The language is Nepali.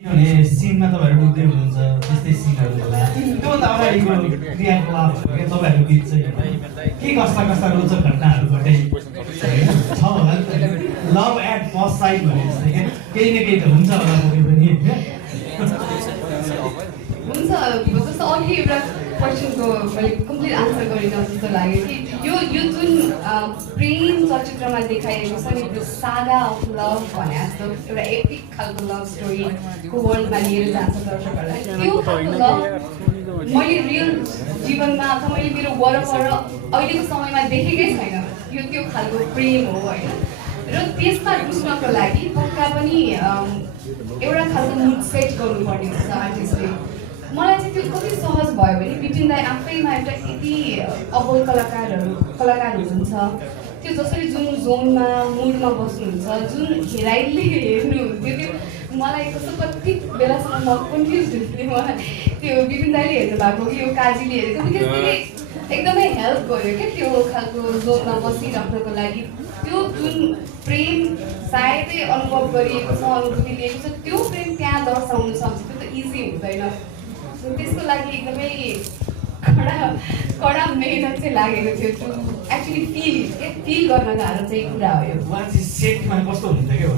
किनभने सिनमा तपाईँहरू बुझ्दै हुनुहुन्छ त्यस्तै सिनहरू होला त्योभन्दा अगाडिको क्रियाकलाप के तपाईँहरूको बिच चाहिँ के कस्ता कस्ता रोचक घटनाहरू घटे छ होला नि त लभ एट फर्स्ट साइट भने जस्तै क्या केही न केही त हुन्छ होला पक्कै पनि हुन्छ जस्तो अघि एउटा क्वेसनको मैले कम्प्लिट आन्सर गरिनँ जस्तो लाग्यो कि यो जुन प्रेम चलचित्रमा देखाइएको छ नि त्यो सागा अफ लभ भने जस्तो एउटा एपिक खालको लभ स्टोरीको वर्ल्डमा लिएर जान्छ दर्शकहरूलाई त्यो खालको लभ मैले रियल जीवनमा अथवा मैले मेरो वरपर अहिलेको समयमा देखेकै छैन त्यो खालको प्रेम हो होइन र त्यसमा बुझ्नको लागि पक्का पनि एउटा खालको मुड सेट गर्नुपर्ने हुन्छ आर्टिस्टले मलाई चाहिँ त्यो कति सहज भयो भने बिपिन दाई आफैमा एउटा यति अब्बल कलाकार हुनुहुन्छ त्यो जसरी जुन जोनमा मुडमा बस्नुहुन्छ जुन हेराइले हेर्नुहुन्थ्यो त्यो मलाई कस्तो कति बेलासम्म म कन्फ्युज हुन्थेँ मलाई त्यो बिपिन दाईले हेर्नु भएको कि यो काजीले हेरेको बिकज त्यसले एकदमै हेल्प गर्यो क्या त्यो खालको जोनमा बसिराख्नको लागि त्यो जुन प्रेम सायदै अनुभव गरिएको छ अनुभूति लिएको छ त्यो प्रेम त्यहाँ दर्शाउनु सक्छ त्यो त इजी हुँदैन त्यसको लागि एकदमै कडा मेहनत चाहिँ लागेको थियो टु एक्चुली फिल गर्न गाह्रो चाहिँ कुरा हो यो सेटमा कस्तो हुन्थ्यो क्या